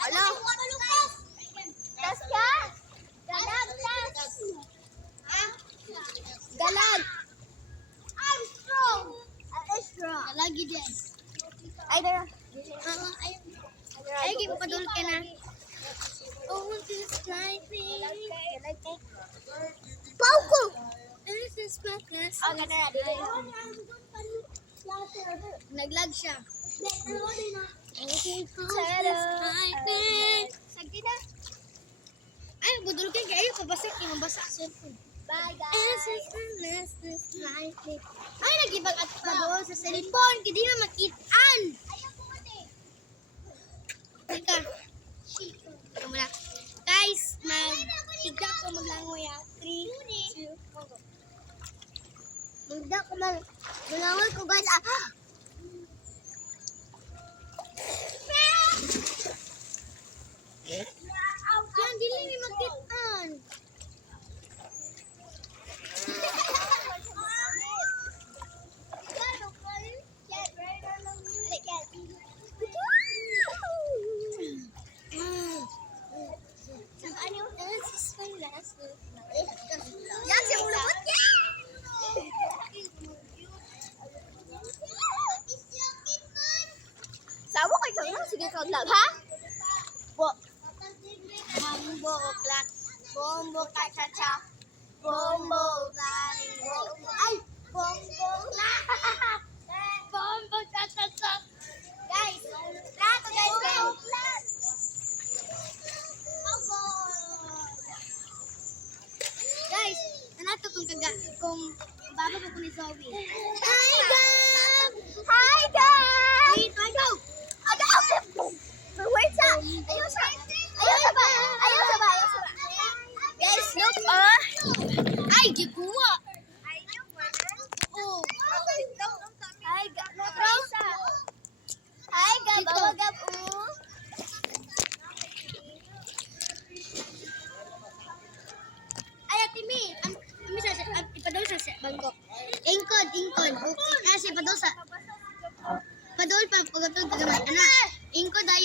Hala. Tas ka? Galag, tas. Galag. I'm strong. I'm strong. Lagi din. Ay, dara. Ay, gipadul ka na. Oh, this life Pau ko. This is my class. Oh, gana na. Naglag siya. Sagdi na. Ay, budul ka kayo. Pabasak yung mabasa. Bye, This is guys. my life. Ay, nagibag at padol sa cellphone. Hindi na makitaan. Teka. Ito muna. Guys, maghiga ko maglangoy. 3, 2, 1. Magda ko man. Gulangoy ko, guys. Yan, dili may makitaan. Yan, siya mulot niya. Sawa kay kang lang. Sige, kang love, ha? Bo. Bombo clock. Bombo cha-cha-cha. Bombo galing bombo. Ay, bombo na. Bombo cha-cha-cha. Guys, plato guys. Guys, nanato kung baba ko ni Zoe. Hi guys. Hi guys. Wait, I go. Wait sa. Ayaw sa. Ayaw sa ba? Ayaw sa ba? Ayaw sa ba? Guys, look Ay, gikuha. Oh. Hi guys. Hi guys. Dito. Bawagab Ay, Ate Mi. Ipadol sa bangko. Ingkod. Okay. Kasi ipadol sa... Padol pa. Pagatod ka gamay. Ana, ingkod ay